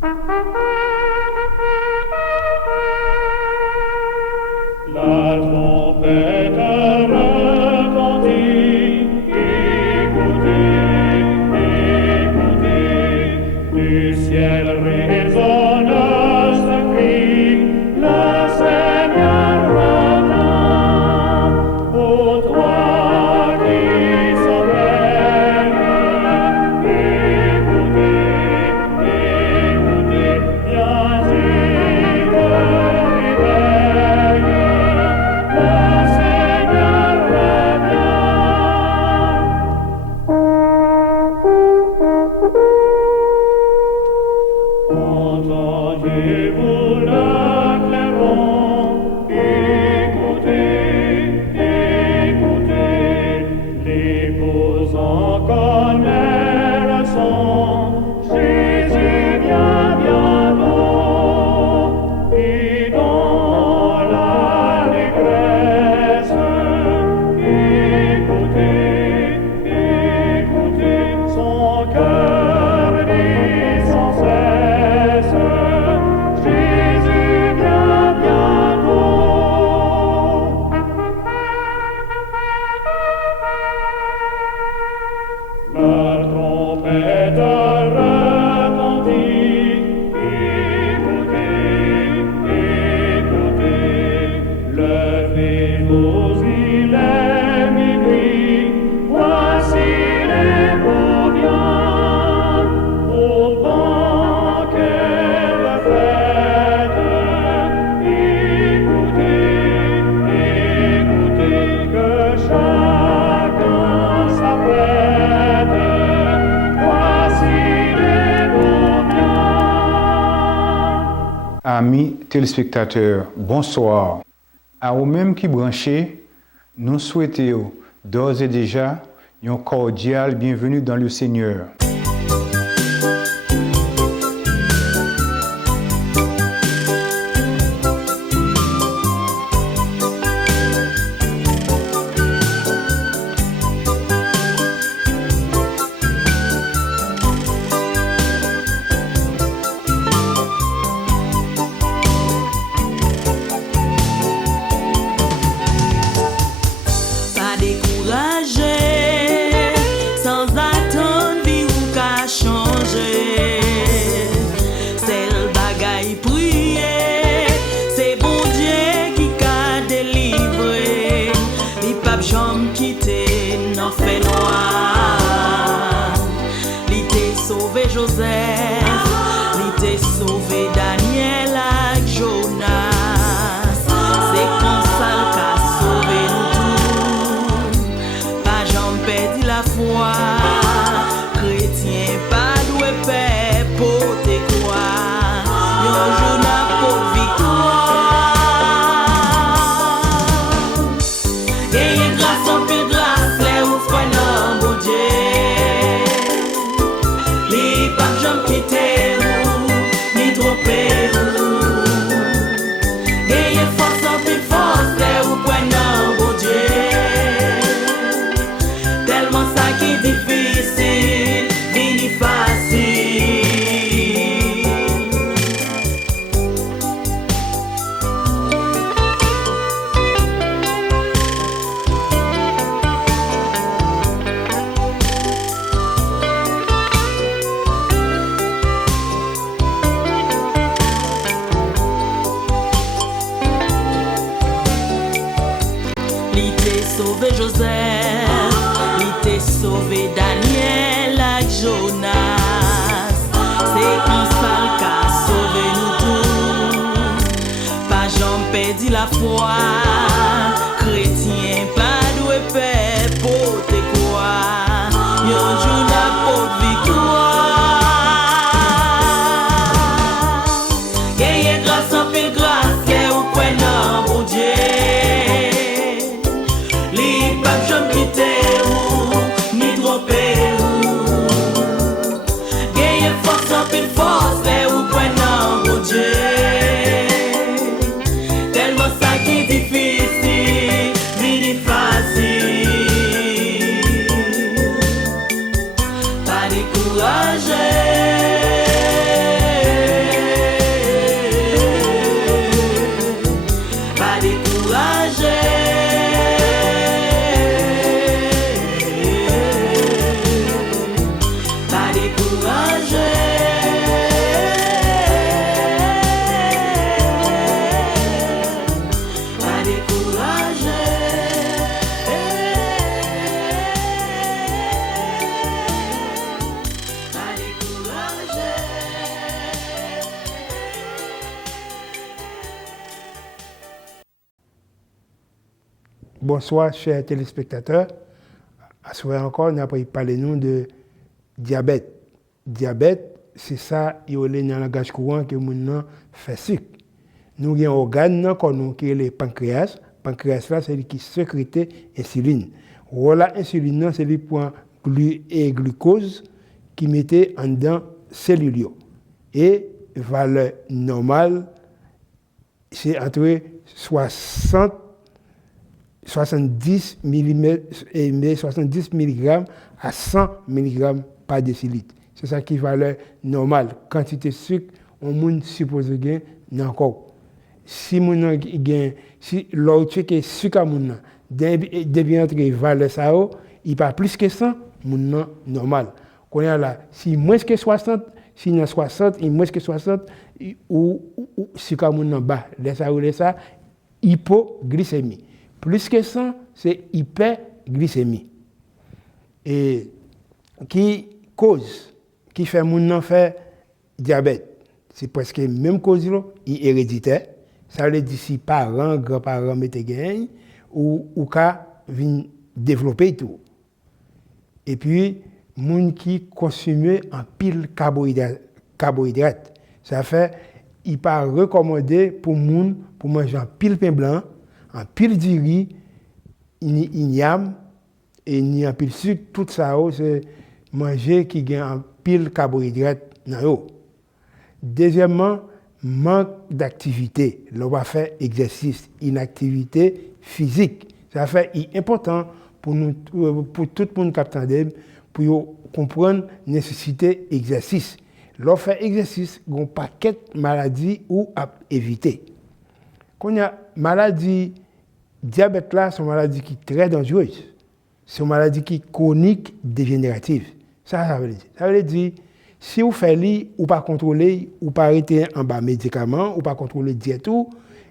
La trompette retentit, écoutez, écoutez, du ciel résonne ce cri, le Seigneur revient, ô toi qui sommeilles, écoutez, écoutez, viens y te réveille. Le Seigneur revient. Entendez-vous le clairon? Écoutez, écoutez, l'épouse en connaît le son. Jésus vient bientôt, et dans l'allégresse, écoutez, écoutez, son cœur dit sans cesse, Jésus vient bientôt. La trompette retentit, écoutez, écoutez, levez-vous, il est minuit, voici les beaux viens, au banquet de fête, écoutez, écoutez, que chacun s'apprête, voici les beaux viens. Amis téléspectateurs, bonsoir. À vous-même qui branchez, nous souhaitons d'ores et déjà un cordial bienvenue dans le Seigneur. Pas découragé, sans attendre vie ou qu'à changer. C'est le bagaille prier, c'est bon Dieu qui qu'a délivré. Les papes jambes quitté, n'en fait noir. Li t'est sauvé Joseph, li t'est sauvé Daniel ak Jonas. C'est comme ça qu'a sauvé nous tous. Pas jamais perdu la foi. Chrétien pas doué paix pour te croire. Yon jour n'a pas de victoire. Gagne grâce en pile grâce, les ou foi non bon Dieu. Les pas jamais quitter ou ni tromper ou. Gagne force en pile force, les ou foi non bon Dieu. Tellement ça qui est difficile, vini facile. Il t'est sauvé Joseph, il t'est sauvé Daniel ak Jonas. C'est comme ça qu'a sauvé nous tous. Pas jamais perdu la foi. Chrétien pas doué paix pour te croire. Yon jour n'a pas de victoire. Gagne grâce en pile grâce, les ou quoi non bon Dieu. Les papes jamais quitter ou ni tromper ou. Gagne force en pile force, les ou quoi non bon Dieu. Tellement ça qui est difficile. Bonsoir, chers téléspectateurs. À ce moment encore, on a parlé nous de diabète. Diabète, c'est ça, il y a dans le langage courant que nous fait sucre. Nous avons un organe qui est le pancréas. Le pancréas, là, c'est lui qui sécrète l'insuline. Voilà, l'insuline, c'est lui pour glucose qui mettait en dedans cellule. Et valeur normale, c'est entre 70 mg à 100 mg par décilitre. C'est ça qui est valeur normale. Quantité de sucre, on peut supposer gagner encore. Si mon gain, si l'autre que sucre mon devient entre valeur ça, il pas plus que 100, mon normal. Qu'on a là, si moins que 60, si il y a 60, il moins que 60 ou sucre mon bas, laisse ça, hypoglycémie. Plus que 100, c'est hyperglycémie. Et qui cause, qui fait mon faire diabète, c'est presque la même cause, il est héréditaire. Ça veut dire si parents, grands-parents mettent gain ou qu'à développer tout. Et puis, moun qui consomme en pile carbohydrate. Ça fait, il pas recommandé pour moun pour manger en pile pain blanc, en pile du riz, ni igname et ni en pile sucre. Tout ça, c'est manger qui gagne en pile carbohydrate dans l'eau. Deuxièmement, manque d'activité. L'on va faire exercice, inactivité physique. Ça fait important pour nous, pour tout le monde qui attend, pour comprendre la nécessité d'exercice. L'on fait exercice, il y a un paquet de maladies ou à éviter. Quand il y a maladie, diabète là, c'est une maladie qui est très dangereuse. C'est une maladie qui est chronique dégénérative. Ça veut dire. Ça veut dire, si vous faites li, ou pas contrôler, ou pas arrêter en bas médicaments, ou pas contrôler diète,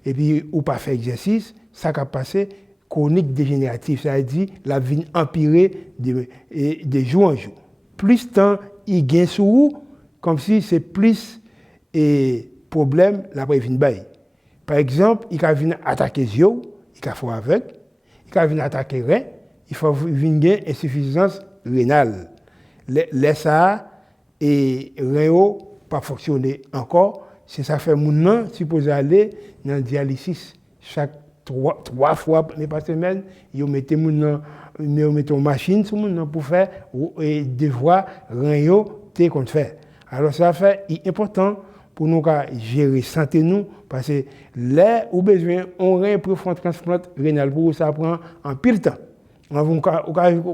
et puis ou pas faire exercice, ça va passer chronique dégénérative. Ça veut dire la vie empirer de jour en jour. Plus temps il gagne sur vous, comme si c'est plus problème la prévine bail. Par exemple, il va venir attaquer les yeux, il va faire avec, il va venir attaquer les reins, il faut venir insuffisance rénale. Laisse ça et réo pas fonctionner encore, c'est ça fait mon nom supposé aller dans la dialysis chaque trois fois par semaine, ils mettent mon nom, ils mettent une machine sur mon nom pour faire et devoir réo té qu'on fait. Alors ça fait important pour nous gérer santé nous parce que là où besoin on rein pour faire transplant rénal pour ça prend en pile temps. On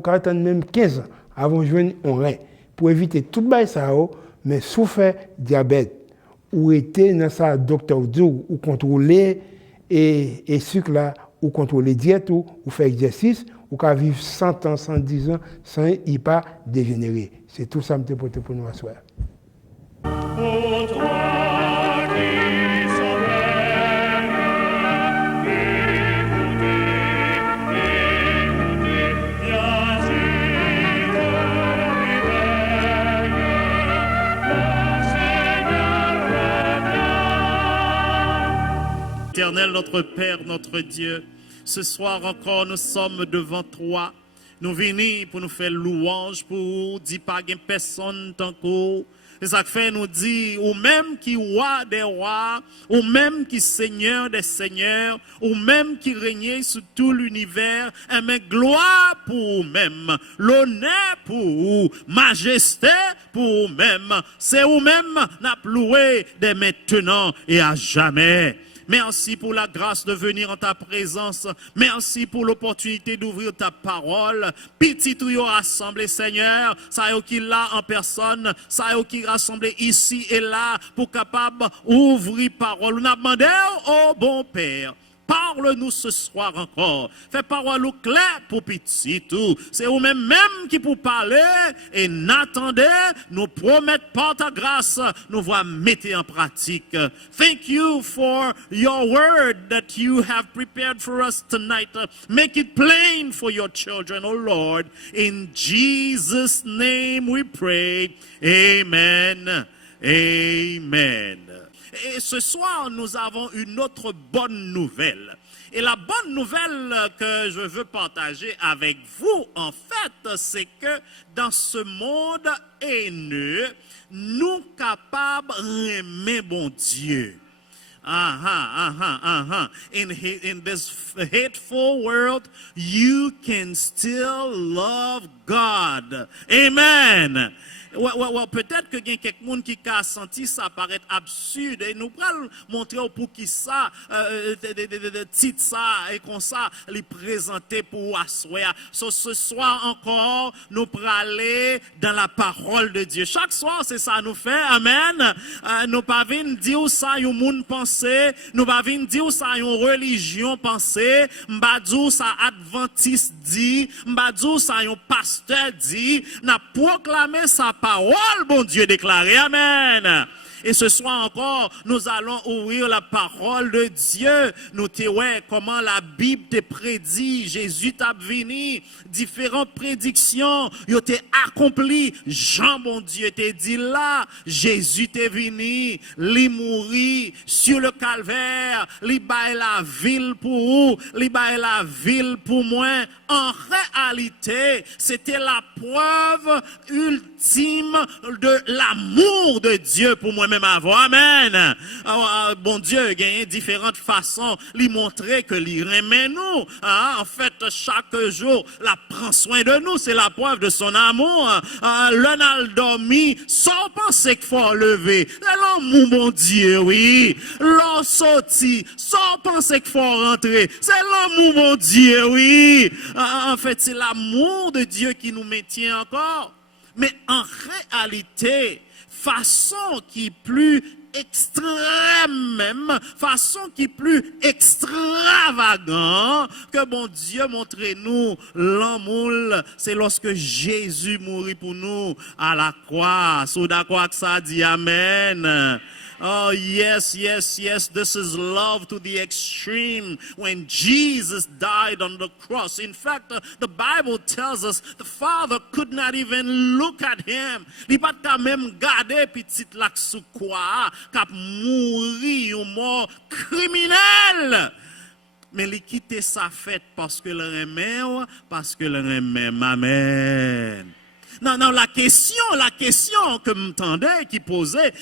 attendre même 15 ans avant de joindre un rein. Pour éviter tout bail ça, mais souffrir diabète ou était dans sa docteur ou contrôler et sucre là ou contrôler diète ou faire exercice ou qu'à vivre 100 ans, 110 ans sans y pas dégénérer. C'est tout ça que je peux pour nous asseoir. Pour toi qui souveraine, écoutez, viens sur le réveil, le Seigneur revient. Éternel, notre Père, notre Dieu, ce soir encore nous sommes devant toi. Nous venons pour nous faire louange, pour dire pas qu'il n'y a personne tant que. C'est ça que fait nous dire, ou même qui roi des rois, ou même qui seigneur des seigneurs, ou même qui règne sur tout l'univers, mais gloire pour vous-même, l'honneur pour vous, majesté pour vous-même. C'est vous-même n'a loué dès maintenant et à jamais. Merci pour la grâce de venir en ta présence. Merci pour l'opportunité d'ouvrir ta parole. Petit trio rassemblé, Seigneur. Ça y est qui là en personne. Ça y est qui rassemblé ici et là pour capable ouvrir parole. On a demandé au bon Père. Parle-nous ce soir encore. Fais parole claire pour petit tout. C'est vous-même qui pour parler et n'attendez, nous promettez par ta grâce, nous va mettre en pratique. Thank you for your word that you have prepared for us tonight. Make it plain for your children, oh Lord. In Jesus' name we pray. Amen. Amen. Et ce soir, nous avons une autre bonne nouvelle. Et la bonne nouvelle que je veux partager avec vous, en fait, c'est que dans ce monde haineux, nous capables d'aimer bon Dieu. In this hateful world, you can still love God. Amen. Peut-être que y a quelqu'un qui a senti ça paraître absurde et nous allons montrer pour qui ça titre ça et comme ça les présenter pour asseoir. Ce soir encore nous allons aller dans la parole de Dieu. Chaque soir c'est ça nous fait. Amen. Nous pas venir dire ça un monde penser, nous pas venir dire ça une religion penser, m'pa dire ça adventiste dit, m'pa dire ça un pasteur dit, n'a proclamer ça parole, bon Dieu déclaré. Amen. Et ce soir encore, nous allons ouvrir la parole de Dieu. Nous te ouais, comment la Bible te prédit, Jésus t'a venu, différentes prédictions, il t'est accompli. Jean, bon Dieu, t'est dit là, Jésus t'est venu, il mourit sur le calvaire, il baille la ville pour vous, il baille la ville pour moi. En réalité, c'était la preuve ultime de l'amour de Dieu pour moi-même avant. Amen. Bon Dieu, il y a différentes façons de montrer que il remet nous. En fait, chaque jour, la prend soin de nous. C'est la preuve de son amour. L'un a dormi sans penser qu'il faut lever. C'est l'amour, bon Dieu, oui. L'on sorti sans penser qu'il faut rentrer. C'est l'amour, bon Dieu, oui. En fait, c'est l'amour de Dieu qui nous maintient encore. Mais en réalité, façon qui est plus extrême même, façon qui est plus extravagant que bon Dieu montre-nous l'amour, c'est lorsque Jésus mourit pour nous à la croix. So d'accord que ça dit amen. Oh, yes, yes, yes. This is love to the extreme when Jesus died on the cross. In fact, the Bible tells us the Father could not even look at him. Il pas quand même garder petit lac sous quoi, cap mourir ou mort criminel. Mais il quitte sa fête parce que le remet, parce que le remet. Amen. Non, la question que m'entendais qui posait,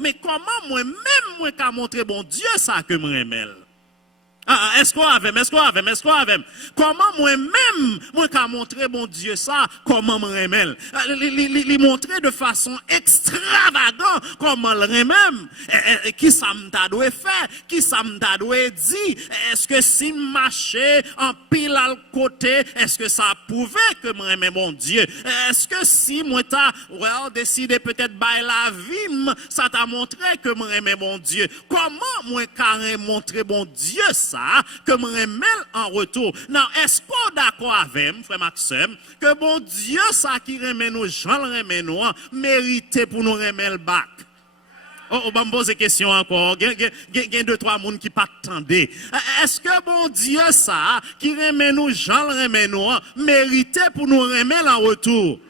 mais comment moi-même, moi, qu'a montré bon Dieu ça que me remèle? Est-ce qu'on avait? Comment moi-même, moi, qu'a montré bon Dieu ça, comment me remèle? Il montrer de façon extravagante comment le remèle. Qui ça m'a doit faire? Qui ça m'a doit dire? Est-ce que si marcher en pile à côté, est-ce que ça pouvait que me remèle bon Dieu? Est-ce que si moi t'as, décidé peut-être by la vie, ça t'a montré que me remèle bon Dieu? Comment moi, qu'a montré bon Dieu ça? Que me remèle en retour. Non, est-ce qu'on est d'accord avec frère Maxime que bon Dieu ça qui remet nous, Jean le remet nous, mérité pour nous remettre back? On va me poser question encore. Il y a deux, trois personnes qui pas attendaient. Est-ce que bon Dieu ça qui remet nous, Jean le remet nous, mérité pour nous remettre en retour?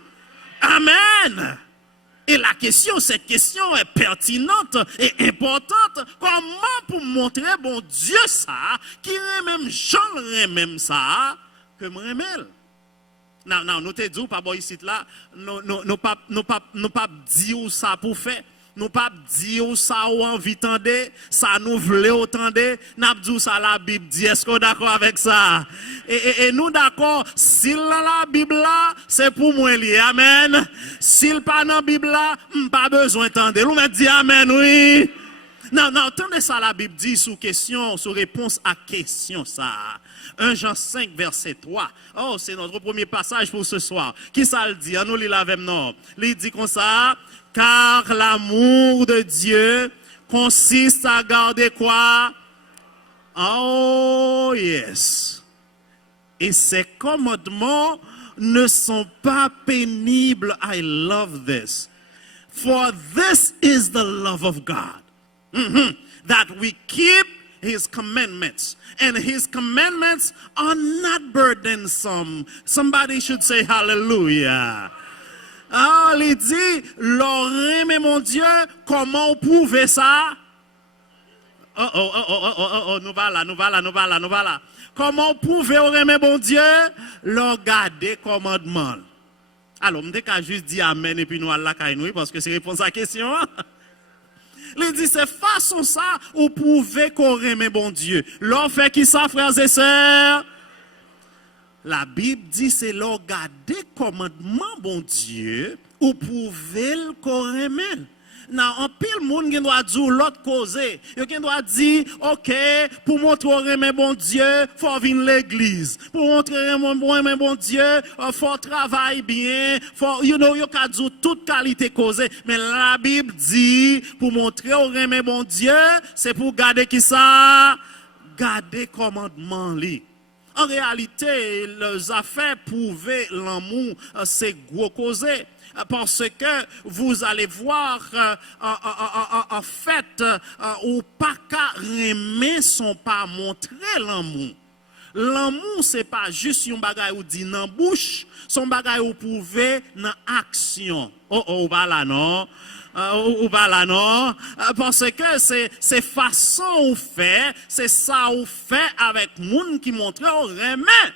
Amen. Et cette question est pertinente et importante. Comment pour montrer bon Dieu ça, qui même Jean même ça, que me remèle? Non, nous te disons pas bon ici là, nous pas dire ça pour faire. Nous pas dire ça ou envie tendre, ça nous voulait tendre, n'a dit ça la Bible dit. Est-ce qu'on est d'accord avec ça? Et nous d'accord, s'il la Bible là, c'est pour moi lié. Amen. S'il pas dans la Bible là, pas besoin tendre. Nous me dit amen, oui. Non, attendez ça la Bible dit sous réponse à question ça. 1 Jean 5 verset 3. Oh, c'est notre premier passage pour ce soir. Qui ça le dit? Nous lisons avec nous. Il dit comme ça. Car l'amour de Dieu consiste à garder quoi? Oh, yes. Et ses commandements ne sont pas pénibles. I love this. For this is the love of God. That we keep His commandments. And His commandments are not burdensome. Somebody should say hallelujah. Ah, il dit, l'oreille, mais mon Dieu, comment on prouve ça? Nous voilà. Comment pouvez-vous aimer bon Dieu? Le garder commandement. Alors, je vais juste dire amen et puis nous allons la parce que c'est réponse à la question. Il dit, c'est façon ça, vous pouvez qu'on aimer bon Dieu. L'on fait qui ça, frères et sœurs? La Bible dit, c'est l'on garder commandement bon Dieu, vous pouvez le qu'on aimer. Non, en pile monde qui doit dire l'autre cause. Qui doit dire, OK, pour montrer aimer bon Dieu, faut venir l'église. Pour montrer aimer bon Dieu, faut travailler bien, faut you ka dire toute qualité cause. Mais la Bible dit pour montrer aimer bon Dieu, c'est pour garder qui ça? Garder commandement li. En réalité, les affaires prouver l'amour, c'est gros causé. Parce que vous allez voir, en fait, ou pas qu'à remer sont pas montrer l'amour. L'amour, c'est pas juste un bagay ou dit dans bouche, son bagay ou prouver dans action. Voilà, non? Voilà, non? Parce que c'est façon ou fait, c'est ça ou fait avec moun qui montre au remet.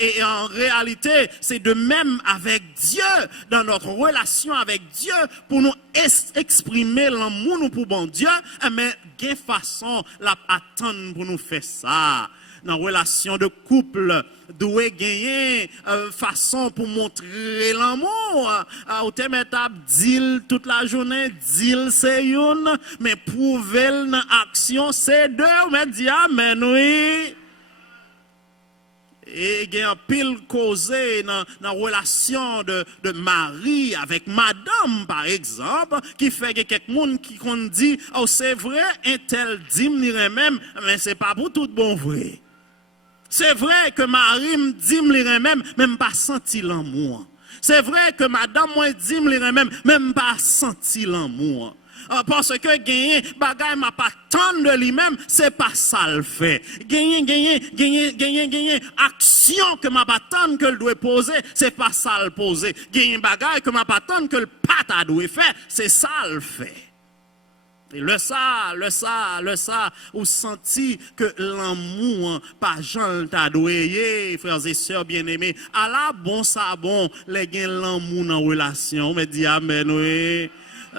Et en réalité, c'est de même avec Dieu, dans notre relation avec Dieu, pour nous exprimer l'amour nous pour bon Dieu, mais quelle façon la attendre pour nous faire ça? Dans la relation de couple, doit gagner façon pour montrer l'amour. Ou te mettre dire toute la journée, dire c'est une, mais prouver dans action c'est deux. Mais dire amen, oui. Et il y a un pile causé dans la relation de mari avec madame, par exemple, qui fait que quelqu'un qui dit, oh c'est vrai, un tel dit même, mais c'est pas pour tout bon vrai. C'est vrai que Marie me dit même pas senti l'amour. C'est vrai que madame moi dit même pas senti l'amour. Parce que gagner bagay m'a pas tant de lui-même, c'est pas ça le fait. Gagner action que m'a pas tant que le doit poser, c'est pas ça le poser. Gagner bagay que m'a pas tant que le pas doit faire, c'est ça le fait. Et le ça, ou senti que l'amour, pas Jean t'a doué, frères et sœurs bien-aimés, à la bon ça bon, les gain l'amour dans relation, me dit amen, oui.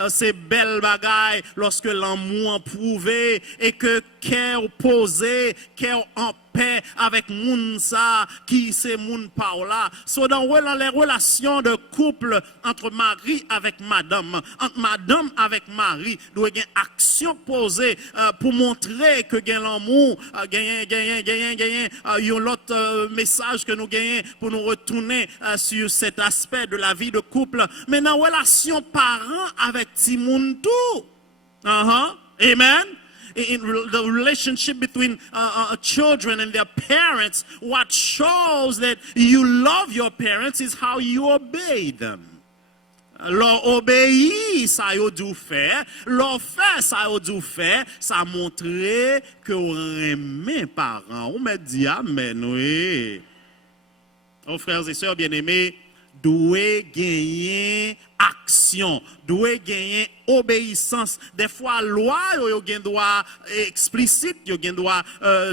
C'est belle bagaille lorsque l'amour prouvé et que cœur posé, cœur en paix avec moun ça qui c'est moun par là. So dans les relations de couple entre mari avec madame, entre madame avec mari, doit y avoir action posée pour montrer que gagne l'amour, y a l'autre message que nous gagnons pour nous retourner sur cet aspect de la vie de couple. Mais dans relation parents avec Timoun tout. Amen. In the relationship between children and their parents, what shows that you love your parents is how you obey them. Leur obéir, ça y a dû faire. Leur faire, ça y a dû faire. Ça montre que vous aimez parents. On me dit amen, oui. Oh, frères et sœurs bien-aimés, doit gagner action, doit gagner obéissance. Des fois, loi, yo gen droit explicite, yo gen droit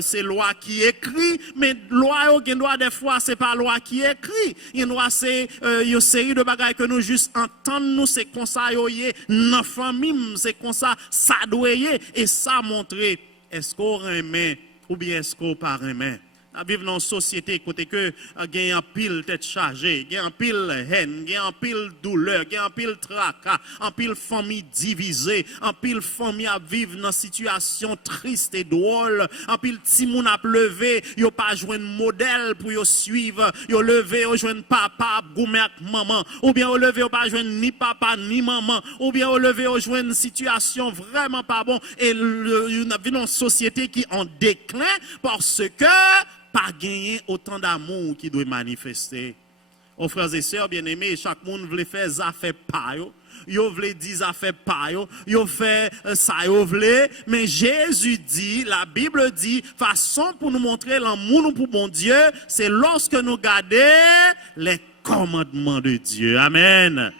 c'est loi qui écrit, mais loi yo gen droit des fois c'est pas loi qui écrit. Il doit c'est une série de bagages que nous juste entendre nous c'est comme ça yo yé dans famille, c'est comme ça ça doit y et ça montrer est-ce qu'on remet ou bien est-ce qu'on pas remet. Vivre dans une société côté que gagne un pile tête chargée, gagne un pile haine, gagne un pile douleur, gagne un pile tracas, un pile famille divisée, un pile famille à vivre dans situation triste et drôle, un pile petit moun a levé, yo pas joindre modèle pour yo suivre, yo levé yo joindre papa, goumé ak maman, ou bien yo levé yo pas joindre ni papa ni maman, ou bien yo levé yo joindre une situation vraiment pas bon et on a vu dans une société qui en déclin parce que pas gagner autant d'amour qui doit manifester. Aux frères et sœurs bien-aimés, chaque monde veut faire ça fait pas yo veut dire ça fait pas yo fait ça yo veut mais Jésus dit, la Bible dit façon pour nous montrer l'amour nous pour bon Dieu, c'est lorsque nous gardons les commandements de Dieu. Amen.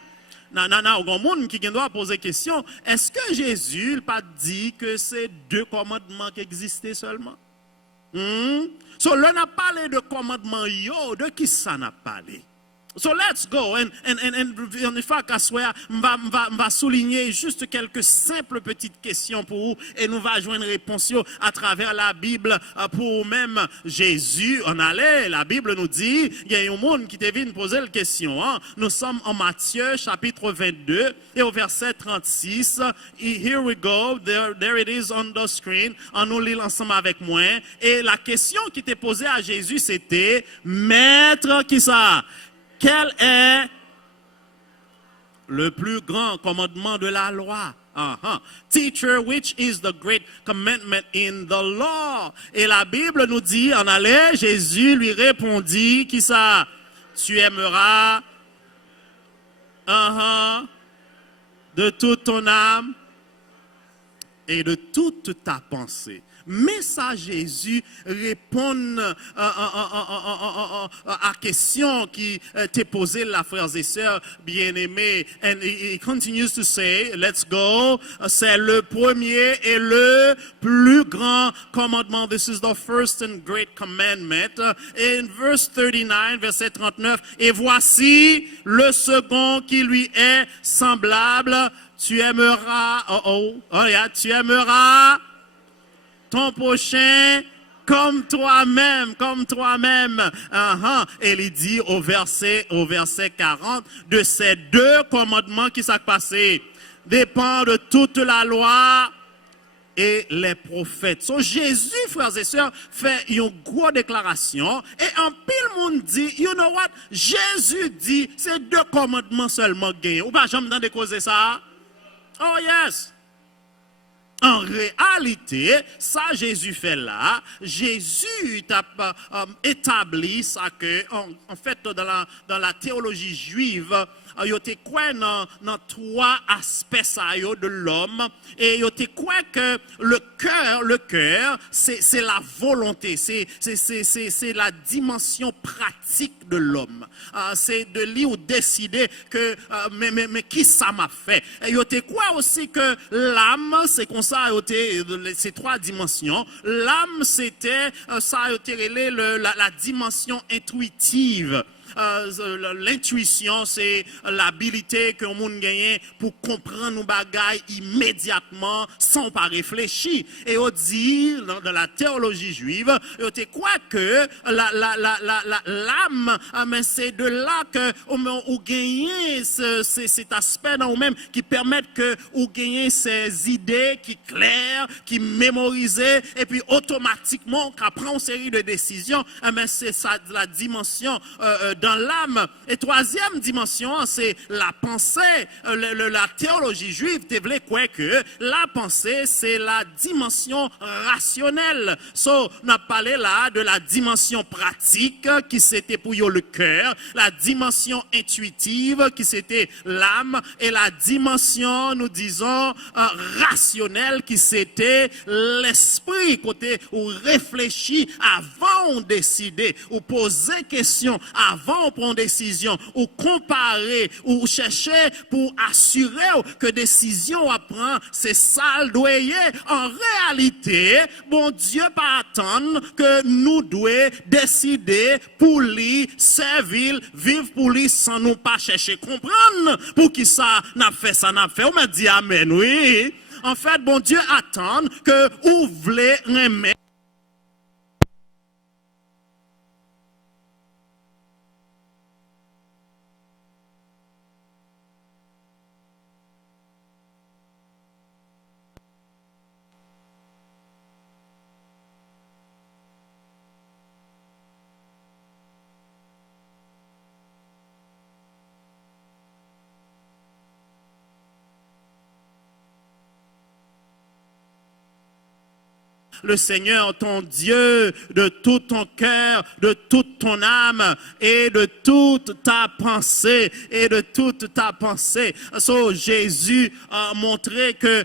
nan, grand monde qui doit poser question, est-ce que Jésus n'a pas dit que c'est 2 commandements qui existaient seulement? So, là, on a parlé de commandements, de qui ça n'a parlé? So let's go and in fact, I swear, on va souligner juste quelques simples petites questions pour vous et nous va joindre réponse à travers la Bible pour même Jésus. On allait, la Bible nous dit, il y a un monde qui te vient poser la question. Hein? Nous sommes en Matthieu chapitre 22 et au verset 36. Here we go, there it is on the screen. On nous lit ensemble avec moi. Et la question qui était posée à Jésus, c'était, Maître, qui ça? Quel est le plus grand commandement de la loi? Teacher, which is the great commandment in the law? Et la Bible nous dit, en allait, Jésus lui répondit, qui ça? Tu aimeras de toute ton âme et de toute ta pensée. Mais ça, Jésus répond à la question qui t'est posée, la frères et sœurs bien-aimés. And he continues to say, let's go. C'est le premier et le plus grand commandement. This is the first and great commandment. In verse 39, verset 39, et voici le second qui lui est semblable. Tu aimeras, tu aimeras ton prochain comme toi-même, Et il dit au verset 40, de ces 2 commandements qui s'est passé, dépend de toute la loi et les prophètes. So, Jésus, frères et sœurs, fait une grosse déclaration et en pile monde dit, you know what, Jésus dit, c'est 2 commandements seulement gagnés. Ou pas jamais dans de causer ça? Oh yes! En réalité, ça Jésus fait là, Jésus a établi ça que, en fait, dans la théologie juive, il y a quoi dans 3 aspects de l'homme, et il y a quoi que le cœur, c'est la volonté, c'est la dimension pratique de l'homme. C'est de lui ou décider que, mais qui ça m'a fait? Et il y a quoi aussi que l'âme, c'est comme ça, ces 3 dimensions. L'âme, c'était, ça a été la dimension intuitive. L'intuition, c'est l'habilité que monde gagne pour comprendre nos bagailles immédiatement sans pas réfléchir. Et on dit dans la théologie juive, on quoi que l'âme, mais c'est de là que on gagne cet aspect dans nous-mêmes qui permet que on gagne ces idées qui claires, qui mémorisées, et puis automatiquement qu'après une série de décisions, mais c'est ça la dimension dans l'âme. Et 3e dimension, c'est la pensée. La théologie juive te voulait quoi que la pensée, c'est la dimension rationnelle. So, on a parlé là de la dimension pratique qui c'était pour le cœur, la dimension intuitive qui c'était l'âme, et la dimension, nous disons, rationnelle qui c'était l'esprit, côté où réfléchir avant de décider, ou poser question avant de prendre décision, ou comparer, ou chercher pour assurer que décision à prendre, c'est ça le doyer. En réalité, bon Dieu pas attendre que nous devons décider pour lui, servir, vivre pour lui sans nous pas chercher comprendre pour qui ça n'a fait ça n'a fait. On m'a dit amen, oui. En fait, bon Dieu attend que vous voulez remettre le Seigneur ton Dieu de tout ton cœur, de toute ton âme et de toute ta pensée So, Jésus a montré que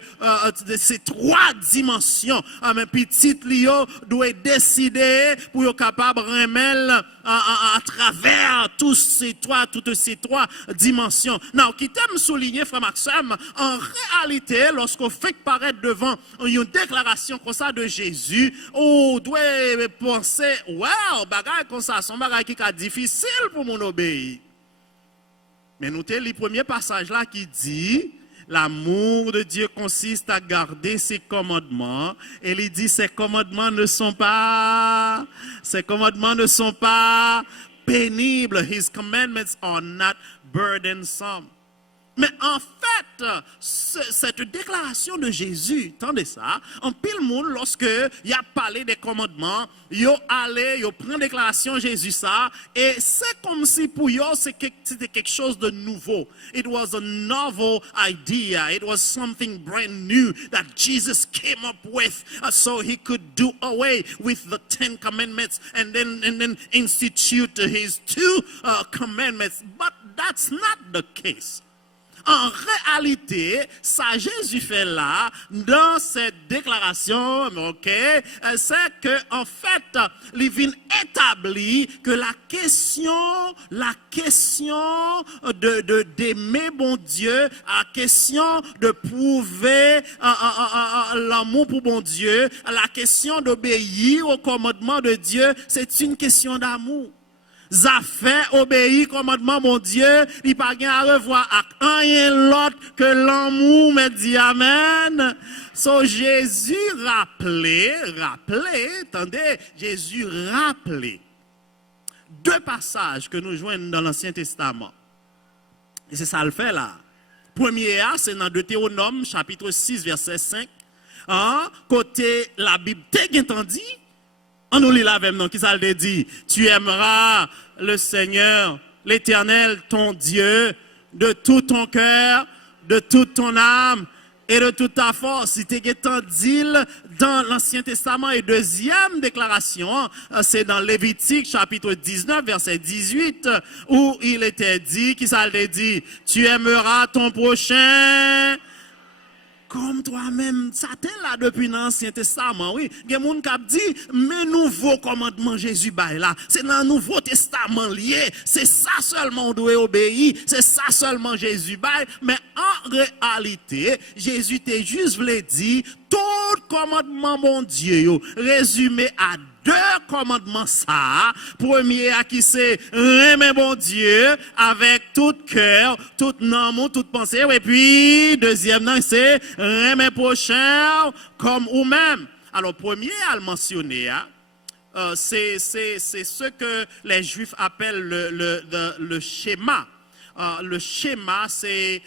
ces 3 dimensions, mais petit Lio doit décider pour être capable de remettre à travers toutes ces trois dimensions. Non, qui t'aime souligner, frère Maxime, en réalité, lorsqu'on fait paraître devant une déclaration comme ça de Jésus, on doit penser, wow, bagay comme ça, son bagay qui est difficile pour mon obéir. Mais nous avons le premier passage là qui dit, l'amour de Dieu consiste à garder ses commandements. Et il dit, ces commandements ne sont pas pénibles. His commandments are not burdensome. Mais en fait, cette déclaration de Jésus, attendez ça, en pile monde, lorsque il a parlé des commandements, il allé, il prend déclaration Jésus ça, et c'est comme si pour eux c'était quelque chose de nouveau. It was a novel idea. It was something brand new that Jesus came up with, so he could do away with the 10 commandments and then institute his 2 commandments. But that's not the case. En réalité, ça Jésus fait là, dans cette déclaration, c'est que en fait, il vient établir que la question d'aimer bon Dieu, la question de prouver l'amour pour bon Dieu, la question d'obéir au commandement de Dieu, c'est une question d'amour. Ça fait obéir commandement mon Dieu, il pas gain à revoir à rien l'autre que l'amour me dit amen. So Jésus rappelait, attendez, Jésus rappelait 2 passages que nous joignons dans l'Ancien Testament. Et c'est ça le fait là. Premier c'est dans Deutéronome chapitre 6 verset 5. Côté la Bible t'en dit. On nous lit là même, non, qui ça le dit? Tu aimeras le Seigneur, l'Éternel, ton Dieu, de tout ton cœur, de toute ton âme et de toute ta force. Si tu es dit dans l'Ancien Testament, et deuxième déclaration, c'est dans Lévitique chapitre 19, verset 18, où il était dit, qui ça le dit? Tu aimeras ton prochain comme toi-même. Ça t'est là depuis l'Ancien Testament, oui. Il y a des gens qui disent, mais nouveau commandement Jésus bail là, c'est dans le Nouveau Testament lié. C'est ça seulement on doit obéir. C'est ça seulement Jésus bail. Mais en réalité, Jésus t'a juste voulu dire, tout commandement mon Dieu, résumé à 2 commandements ça. Premier à qui c'est aimer bon Dieu avec tout cœur, tout amour, toute pensée. Et puis deuxième c'est aimer prochain comme vous-même. Alors premier à le mentionner, c'est ce que les Juifs appellent le schéma. Le schéma, c'est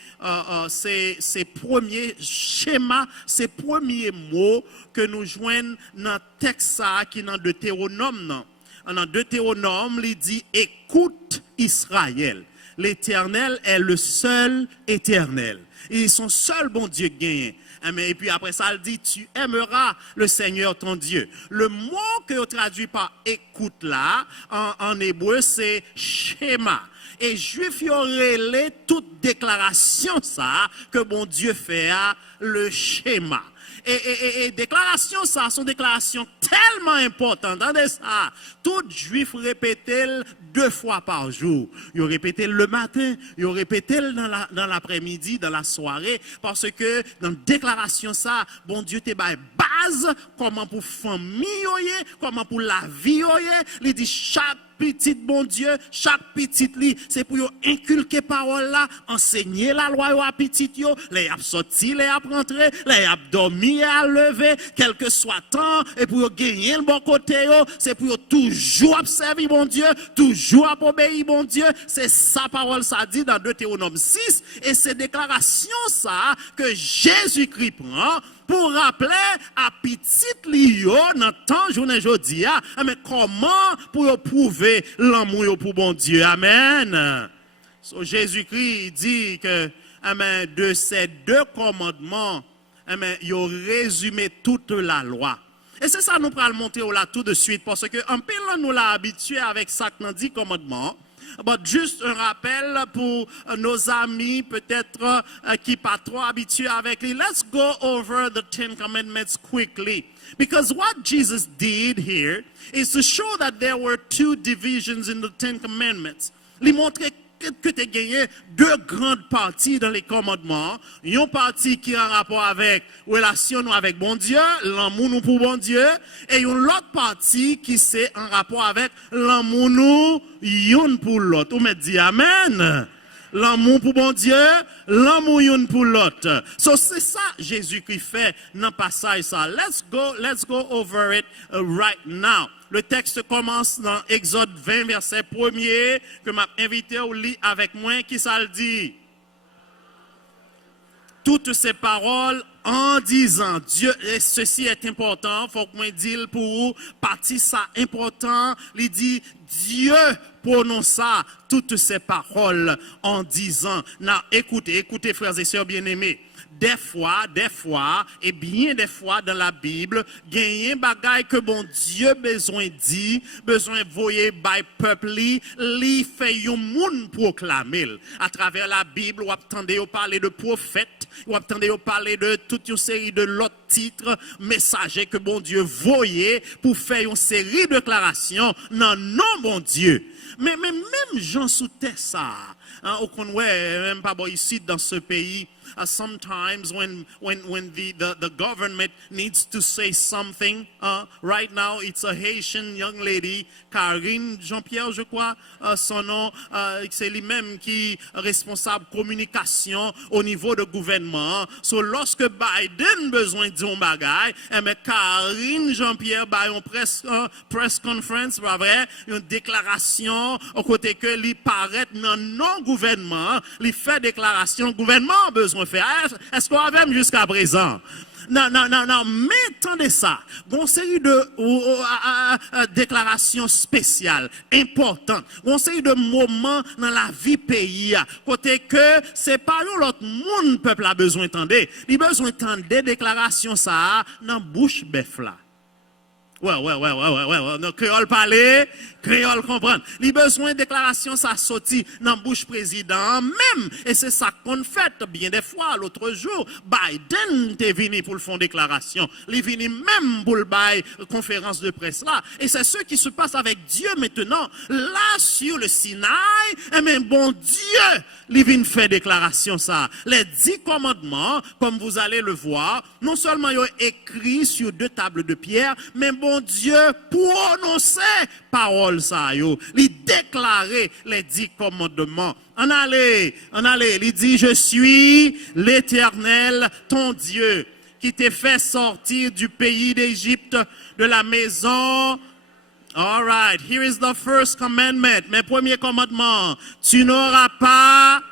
premier schéma, c'est premier mot que nous joignons dans le texte qui est dans Deutéronome. Dans Deutéronome, il dit écoute Israël. L'Éternel est le seul éternel. Il est son seul bon Dieu gagné. Et puis après ça, il dit tu aimeras le Seigneur ton Dieu. Le mot que on traduit par écoute là, en hébreu, c'est schéma. Et Juif y aurait toute déclaration ça que bon Dieu fait le schéma. Et déclaration ça, sont déclarations tellement importantes. Attendez ça, tout Juif répétait 2 fois par jour. Il répétait le matin, il répétait dans l'après-midi, dans la soirée, parce que dans la déclaration ça, bon Dieu te bail base, comment pour famille, comment pour la vie, il dit chaque petit bon Dieu, chaque petit lit, c'est pour inculquer parole là, enseigner la loi à petit yo, les ap sorti, les ap rentrer, les ap dormi et à lever, quel que soit temps, et pour gagner le bon côté yo, c'est pour toujours observer bon Dieu, toujours obéir bon Dieu, c'est sa parole ça dit dans Deutéronome 6, et c'est déclaration ça que Jésus-Christ prend pour rappeler à petit lio dans temps journée jodi mais comment pour prouver l'amour pour bon Dieu. Amen. So, Jésus-Christ dit que de ces 2 commandements, il a résumé toute la loi. Et c'est ça nous pourrons le montrer là tout de suite parce que en pile nous l'a habitué avec ça dans 10 commandements. But juste un rappel pour nos amis peut-être qui pas trop habitués avec lui. Let's go over the 10 Commandments quickly. Because what Jesus did here is to show that there were 2 divisions in the 10 Commandments. Il montrait que tu as gagné 2 grandes parties dans les commandements. Une partie qui a un rapport avec relation avec bon Dieu, l'amour nous pour bon Dieu, et une autre partie qui c'est un rapport avec l'amour nous une pour l'autre. On me dit amen. L'amour pour bon Dieu, l'amour une pour l'autre. So c'est ça Jésus-Christ fait dans le passage ça. Let's go over it right now. Le texte commence dans Exode 20 verset 1er que m'a invité au lit avec moi qui ça le dit. Toutes ces paroles en disant Dieu, et ceci est important, faut que moi dise pour vous, partie ça important, il dit Dieu prononça toutes ces paroles en disant. Now, écoutez frères et sœurs bien-aimés. Des fois, et bien des fois dans la Bible, il y a un bagay que bon Dieu besoin dit, besoin voyer by peuple, li fait yon moun proclamer. À travers la Bible, ou attendez parler de prophètes, ou attendez parler de toute une série de l'autre titres, messagers que bon Dieu voyait pour faire une série de déclarations dans non bon Dieu. Mais même Jean sous-terre ça, au Conway, même pas ici dans ce pays. Sometimes when the government needs to say something, right now it's a Haitian young lady, Karine Jean-Pierre, je crois, son nom, c'est lui-même qui est responsable communication au niveau du gouvernement. So lorsque Biden besoin de un bagay, mais Karine Jean-Pierre ba une press conference, pas vrai, une déclaration au côté que lui paraît dans non gouvernement, lui fait déclaration gouvernement besoin faire. Est-ce qu'on avait jusqu'à présent? Non, mais attendez ça. Une série de déclarations spéciales, importantes. Une série de moments dans la vie pays. Côté que c'est pas l'autre monde peuple a besoin d'entendre. Il a besoin d'entendre des déclarations ça dans bouche bœuf là. Ouais. Non, créole parler, créole comprendre. Il besoin de déclaration ça sorti dans bouche président même et c'est ça qu'on fait bien des fois l'autre jour Biden est venu pour le fond déclaration. Il est venu même pour le bail conférence de presse là et c'est ce qui se passe avec Dieu maintenant là sur le Sinaï et même bon Dieu il vient faire déclaration ça. Les 10 commandements comme vous allez le voir non seulement ils ont écrit sur 2 tables de pierre mais bon Dieu prononçait parole ça yo, il déclarait les 10 commandements. On allait, il dit je suis l'Éternel ton Dieu qui t'ai fait sortir du pays d'Égypte de la maison. All right, here is the first commandment. Mes premiers commandements. Tu n'auras pas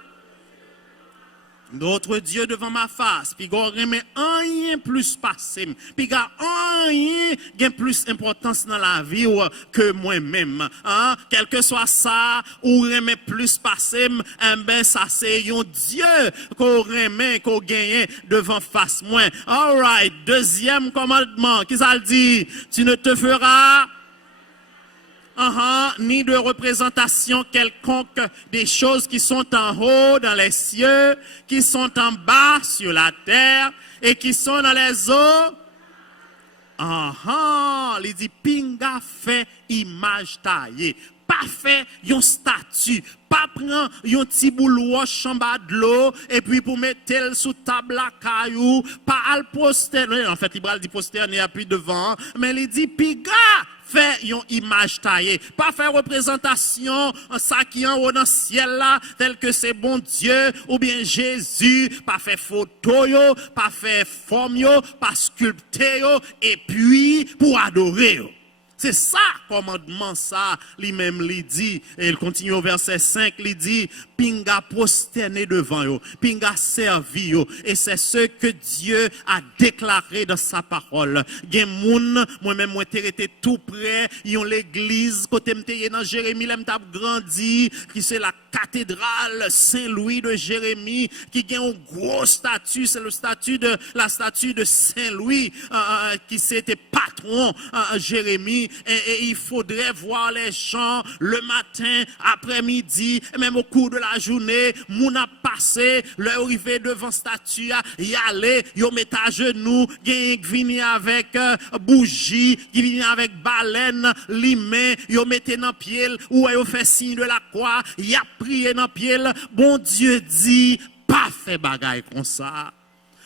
d'autre Dieu devant ma face. Puis il n'y a rien plus passé. Puis il n'y a rien qui a plus importance dans la vie que moi-même. Hein? Quel que soit ça, ou remet plus passé, ben ça c'est un Dieu qu'on remet, qu'on gagne devant face moi. All right, deuxième commandement. Qui ça le dit? Tu ne te feras ni de représentation quelconque des choses qui sont en haut dans les cieux, qui sont en bas sur la terre et qui sont dans les eaux. Il dit pinga fait image taillée. Pas fait yon statue, pas prendre yon petit boulot en bas de l'eau et puis pour mettre tel sous table à caillou, pas al posterner. En fait, il va dire posterner à puis devant, mais il dit piga fait une image taillée, pas faire représentation ça qui en haut dans le ciel là, tel que c'est bon Dieu ou bien Jésus, pas faire photo yo, pas faire forme yo, pas sculpter yo et puis pour adorer yo. C'est ça, commandement, ça, lui-même, lui dit, et il continue au verset 5, il dit, pinga prosterné devant eux, pinga servi eux, et c'est ce que Dieu a déclaré dans sa parole. Gen moun, moi-même, moi, été tout près, yon l'église, côté m'teye dans Jérémie, l'm'tap grandi, qui c'est la cathédrale Saint-Louis de Jérémie, qui a un gros statut, c'est la statue de Saint-Louis, qui s'était pas patron Jérémie, et il faudrait voir les gens le matin, après-midi, et même au cours de la journée, moun a passé, leur arrivé devant statue, y aller, yo met à genoux, qui vini avec bougie, qui vini avec baleine, limé, yo mettez dans pied, ou yo fait signe de la croix, y a prié dans pied, bon Dieu dit, pas fait bagaille comme ça.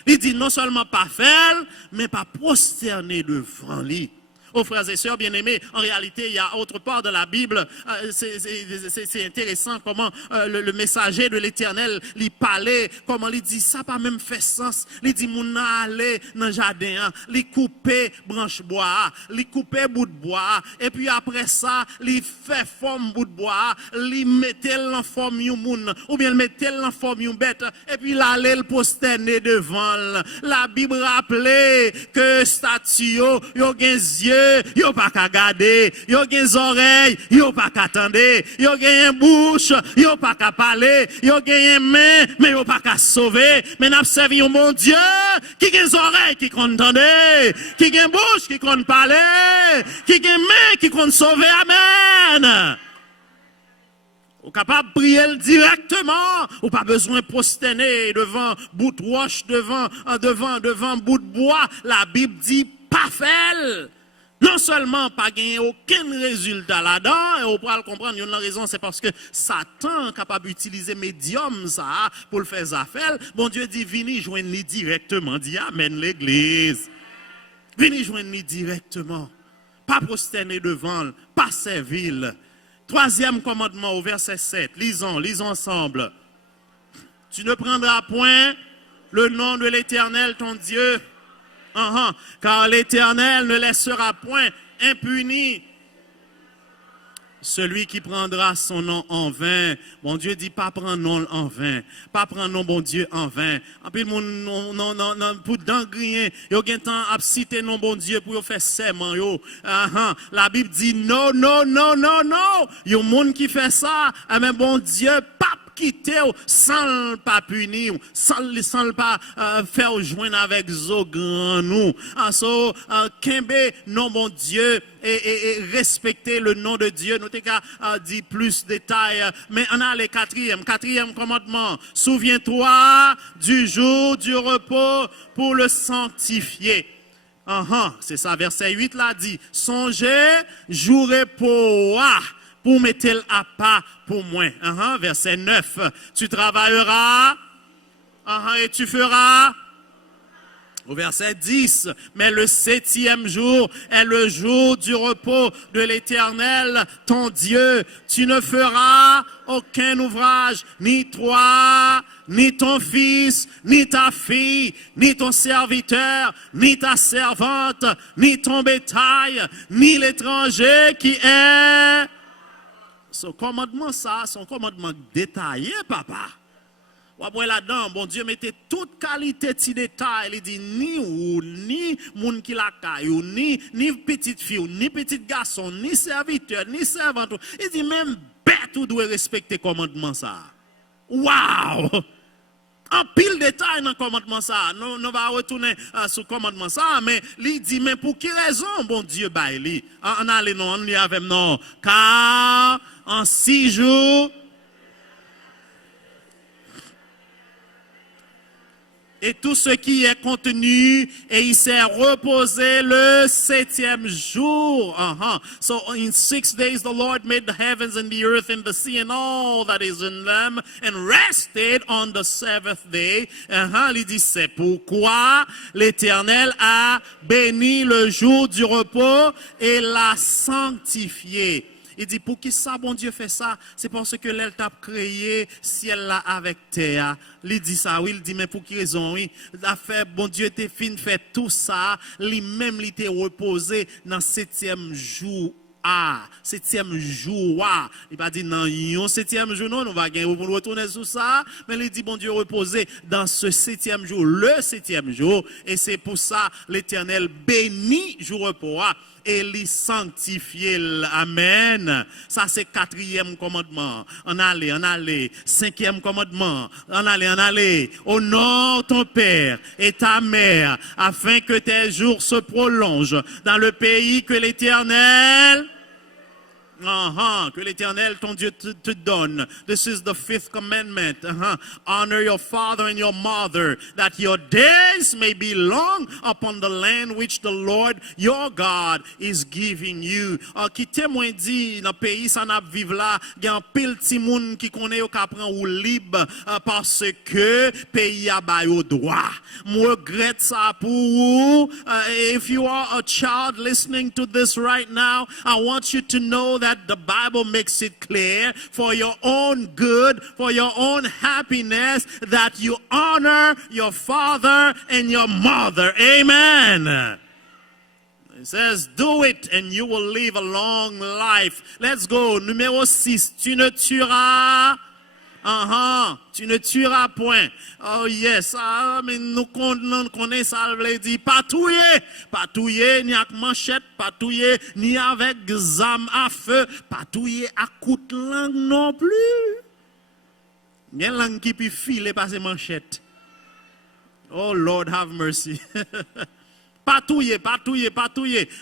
Il dit non seulement pas faire, mais pas prosterner devant lui. Oh frères et sœurs bien-aimés, en réalité, il y a autre part de la Bible, c'est intéressant comment le messager de l'Éternel lui parlait, comment il dit ça pas même fait sens. Il dit mon aller dans le jardin, il couper branche bois, il couper bout de bois, et puis après ça, il fait forme bout de bois, il mettait en forme yon moun, ou bien il mettait en forme yon bête, et puis il allait le posterner devant. La Bible rappelait que statue yo gen yeux, yo pas qu'à garder, yo gen oreilles, yo pas qu'à attendre, yo gen bouche, yo pas qu'à parler, yo gen main, mais yo pas qu'à sauver. Mais n'a servi un bon Dieu qui gen oreilles qui compte entendre, qui gen bouche qui compte parler, qui gen main qui compte sauver. Amen. Ou capable de prier directement, ou pas besoin de prosterner devant bout de roche, devant bout de bois. La Bible dit pas faire. Non seulement pas gagner aucun résultat là-dedans, et on pourra le comprendre, il y a une raison, c'est parce que Satan est capable d'utiliser médium ça pour le faire affaire. Bon Dieu dit, venez joindre lui directement, dit amen l'église. Venez joindre lui directement. Pas prosterner devant, pas servir. Troisième commandement au verset 7, lisons ensemble. Tu ne prendras point le nom de l'Éternel ton Dieu, car l'Éternel ne laissera point impuni celui qui prendra son nom en vain. Bon Dieu dit pas prendre nom en vain, pas prendre nom bon Dieu en vain. En plus non pour d'engrien, yo gen temps à citer nom bon Dieu pour faire serment yo. La Bible dit non. Yo monde qui fait ça, mais bon Dieu pas quitter sans pas punir, sans pas faire joindre avec zo grand nous. So kembe non bon Dieu et respecter le nom de Dieu. Nous t'ai dit plus de détails, mais on a le quatrième commandement. Souviens-toi du jour du repos pour le sanctifier. C'est ça, verset 8 là dit, songez, jour repos pour mettre à pas pour moi. Verset 9, tu travailleras et tu feras. Au verset 10, mais le 7e jour est le jour du repos de l'Éternel, ton Dieu. Tu ne feras aucun ouvrage, ni toi, ni ton fils, ni ta fille, ni ton serviteur, ni ta servante, ni ton bétail, ni l'étranger qui est. Son commandement, ça, son commandement détaillé, papa. Après là-dedans, bon Dieu mettait toute qualité de détail. Il dit ni ou, ni moun qui la caille, ni petite fille, ni petit garçon, ni serviteur, ni servante. Il dit même bête ou doit respecter le commandement ça. Waouh! En pile détail dans le commandement ça. Nous va retourner sur le commandement ça, mais il dit mais pour quelle raison bon Dieu baille? On a les noms, on y avait non. Car en 6 jours et tout ce qui est contenu, et il s'est reposé le 7e jour. So in 6 days the Lord made the heavens and the earth and the sea and all that is in them, and rested on the 7th day. Il dit c'est pourquoi l'Éternel a béni le jour du repos et l'a sanctifié. Il dit, pour qui ça, bon Dieu fait ça? C'est parce que l'elle t'a créé ciel là avec terre. Il dit ça, oui, il dit, mais pour qui raison, oui? La fait, bon Dieu t'es fin fait tout ça, lui-même, il t'est reposé dans le 7e jour septième jour, il pas dit non, yon septième jour, non, nous va retourner sur ça, mais il dit bon Dieu reposer dans ce septième jour, le septième jour, et c'est pour ça l'Éternel bénit jour repos et les sanctifier. Amen. Ça c'est quatrième commandement. En aller. Cinquième commandement. En aller. Honore ton père et ta mère afin que tes jours se prolongent dans le pays que l'Éternel que l'Éternel, ton Dieu, te donne. This is the fifth commandment. Honor your father and your mother, that your days may be long upon the land which the Lord your God is giving you. Qui témoin dit, dans le pays, ça n'a vivre là, il y a un pile de monde qui connaît au capran ou libre, parce que pays a bail au droit. Moi, regrette ça pour vous. If you are a child listening to this right now, I want you to know that the Bible makes it clear for your own good, for your own happiness, that you honor your father and your mother. Amen. It says, do it and you will live a long life. Let's go. Numéro 6. Tu ne tueras. Tu ne tueras point. Oh yes, mais nous connaissons ça, veut dire pas touiller ni avec manchette, pas touiller ni avec zame à feu, pas touiller à coup de langue non plus. Il y a une langue qui peut filer par ses manchettes. Oh Lord have mercy. Pas touiller.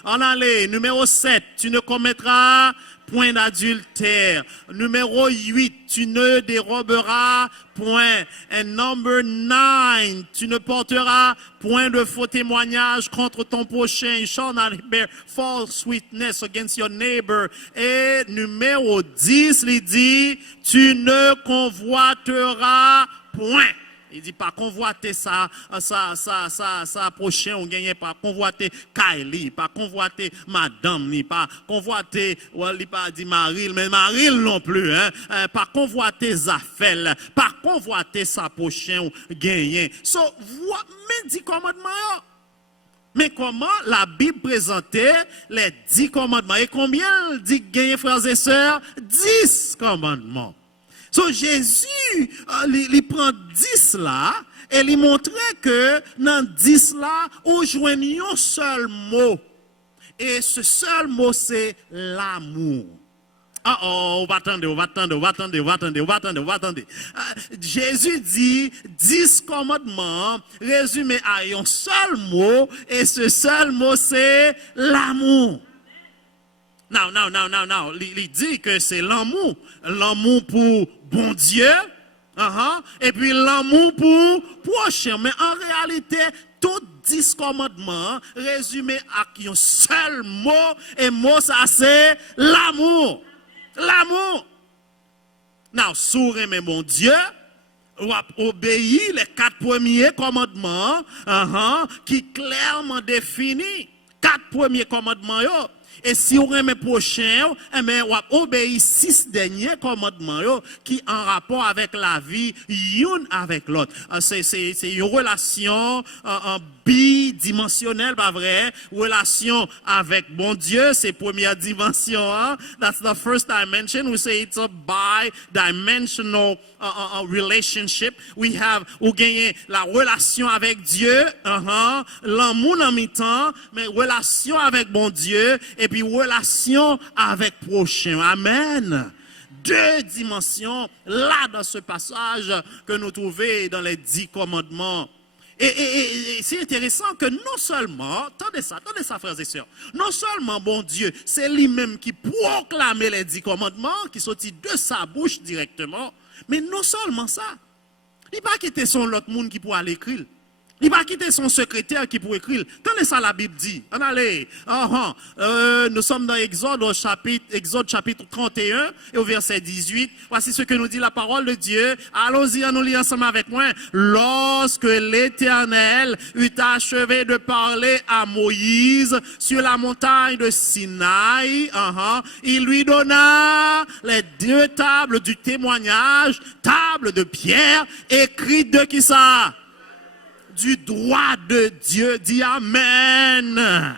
En aller, numéro 7, tu ne commettras point d'adultère. Numéro 8, tu ne déroberas point. And number 9, tu ne porteras point de faux témoignages contre ton prochain. You shall not bear false witness against your neighbor. Et numéro 10, il dit, tu ne convoiteras point. Il dit pas convoiter ça prochain, on gagne pas convoiter Kylie, pas convoiter madame, ni pas convoiter, il pas dit Maril, mais Maril non plus, pas convoiter Zafel, pas convoiter sa prochain, gagne. So, mais 10 commandements. Mais comment la Bible présentait les 10 commandements? Et combien il dit gagner, frères et sœurs? 10 commandements. So Jésus, il prend 10 là, et il montrait que dans 10 là, on joignit un seul mot. Et ce seul mot, c'est l'amour. On va attendre. Jésus dit 10 commandements résumés à un seul mot, et ce seul mot, c'est l'amour. Non. Il dit que c'est l'amour. L'amour pour bon Dieu. Et puis l'amour pour prochain. Mais en réalité, tous 10 commandements résumés à un seul mot. Et mot, ça, c'est l'amour. L'amour. Non, sourire, mais mon Dieu, ou obéir les 4 premiers commandements qui clairement définissent 4 premiers commandements. Et si on remet prochain, on obéit 6 derniers commandements qui en rapport avec la vie, une avec l'autre. C'est une relation bidimensionnelle, pas vrai? Relation avec bon Dieu, c'est première dimension. That's the first dimension. We say it's a bi-dimensional relationship. We have ou gagner la relation avec Dieu, l'amour en mi-temps, mais relation avec bon Dieu et puis relation avec prochain. Amen. 2 dimensions là dans ce passage que nous trouvons dans les 10 commandements. Et c'est intéressant que non seulement, attendez ça frères et sœurs, non seulement bon Dieu, c'est lui-même qui proclame les 10 commandements, qui sortit de sa bouche directement, mais non seulement ça, il n'a pas quitté son l'autre monde qui pourra l'écrire. Il va quitter son secrétaire qui pourrait écrire. Tenez ça, la Bible dit. On allez. Nous sommes dans Exode chapitre 31 et au verset 18. Voici ce que nous dit la parole de Dieu. Allons-y, nous lisons ensemble avec moi. Lorsque l'Éternel eut achevé de parler à Moïse sur la montagne de Sinaï, il lui donna les 2 tables du témoignage, tables de pierre, écrites de qui ça? Du droit de Dieu. Dit Amen.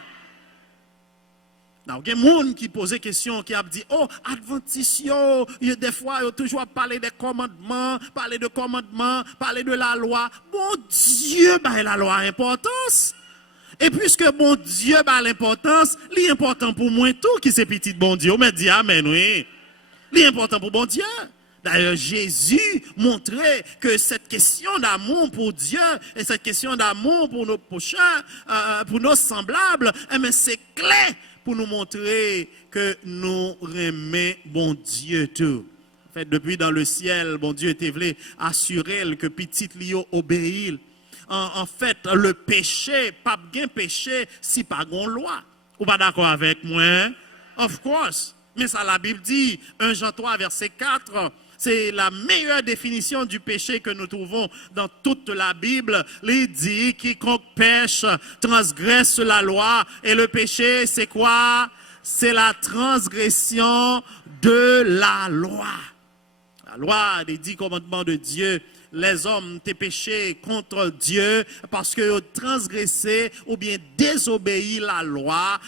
Il y a des gens qui posent des questions, qui ont dit, oh, Adventiste, des fois, ils ont toujours parlé des commandements, parler de la loi. Bon Dieu, bah, la loi a importance. Et puisque bon Dieu a l'importance, l'important pour moi tout qui c'est petit bon Dieu. On me dit amen, oui. L'important pour bon Dieu. D'ailleurs, Jésus montrait que cette question d'amour pour Dieu et cette question d'amour pour nos prochains, pour nos semblables, c'est clé pour nous montrer que nous aimons bon Dieu tout. En fait, depuis dans le ciel, bon Dieu était voulu assurer que petit Lio obéit. En fait, le péché, pas bien péché si pas gon loi. Ou pas d'accord avec moi? Hein? Of course. Mais ça, la Bible dit, 1 Jean 3, verset 4, c'est la meilleure définition du péché que nous trouvons dans toute la Bible. Il dit, quiconque pêche transgresse la loi. Et le péché, c'est quoi? C'est la transgression de la loi. La loi des 10 commandements de Dieu. Les hommes t'ont péché contre Dieu parce qu'ils ont transgressé ou bien désobéi la loi.